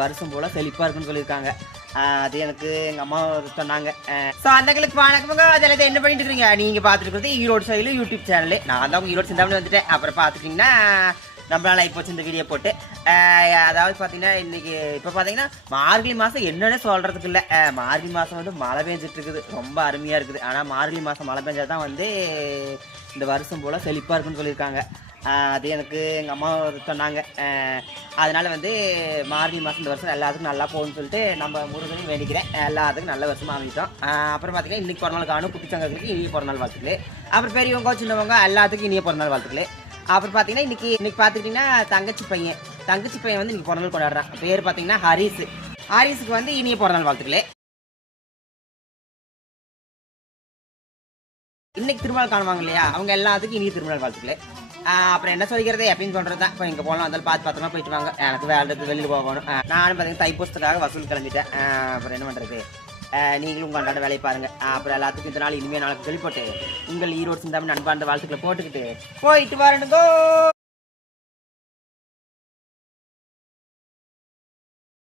வருஷம் போல செழிப்பா இருக்குன்னு சொல்லியிருக்காங்க. அது எனக்கு எங்க அம்மா சொன்னாங்க. ஸோ அந்தங்களுக்கு வணக்கமுங்க. அதில் என்ன பண்ணிட்டு இருக்கீங்க? நீங்க பார்த்துட்டு இருக்கிறது ஈரோடு சைடில் யூடியூப் சேனலு. நான் தான் உங்க ஈரோடு சிந்தாமணி வந்துட்டேன். அப்புறம் பார்த்துட்டிங்கன்னா நம்மளால இப்போ இந்த வீடியோ போட்டு அதாவது பார்த்தீங்கன்னா இன்னைக்கு இப்போ பார்த்தீங்கன்னா மார்கழி மாதம் என்னென்ன சொல்கிறதுக்கு இல்லை. மார்கழி மாதம் வந்து மழை பெஞ்சிட்டு இருக்குது, ரொம்ப அருமையாக இருக்குது. ஆனால் மார்கழி மாதம் மழை பெஞ்சா தான் வந்து இந்த வருஷம் போல் செழிப்பாக இருக்குன்னு சொல்லியிருக்காங்க. அது எனக்கு எங்கள் அம்மா சொன்னாங்க. அதனால் வந்து மார்கழி மாதம் இந்த வருஷம் எல்லாத்துக்கும் நல்லா போகும்னு சொல்லிட்டு நம்ம முருகனையும் வேண்டிக்கிறேன். எல்லாத்துக்கும் நல்ல வருஷமாக அமைச்சிட்டோம். அப்புறம் பார்த்தீங்கன்னா இன்றைக்கி பிறநாள் காணும் குட்டி சங்கங்களுக்கு இனிய பிறநாள் வாழ்த்துக்களே. அப்புறம் பெரியவங்க சின்னவங்க எல்லாத்துக்கும் இனிய பிறநாள் வாழ்த்துக்களே. அப்புறம் பார்த்தீங்கன்னா இன்னைக்கு பார்த்துக்கிட்டிங்கன்னா தங்கச்சி பையன் வந்து இன்றைக்கி பிறநாள் கொண்டாடுறான். பேர் பார்த்தீங்கன்னா ஹரிஸுக்கு வந்து இனிய பிறநாள் வாழ்த்துக்களே. இன்னைக்கு திருமணம் காணுவாங்க இல்லையா, அவங்க எல்லாத்துக்கும் இனிய திருமணம் வாழ்த்துக்களே. அப்புறம் என்ன சொல்லிக்கிறது அப்படின்னு சொல்கிறது தான். இப்போ இங்கே போகலாம் வந்தாலும் பார்த்து பத்திரமா போயிட்டு வாங்க. எனக்கு வேலை வெளியில் போகணும். நானும் பார்த்தீங்கன்னா தைப்பூசத்துக்காக வசூல் கிளம்பிட்டேன். அப்புறம் என்ன பண்ணுறது, நீங்களும் உங்கள் அன்றாட வேலையை பாருங்கள். அப்புறம் எல்லாத்துக்கும் இந்த நாள் இனிமேல் நாளைக்கு சொல்லி போட்டு உங்கள் ஈரோடு சிந்தாமணி அன்பார்ந்த வாழ்த்துக்களை போட்டுக்கிட்டு போயிட்டு வரணுங்கோ.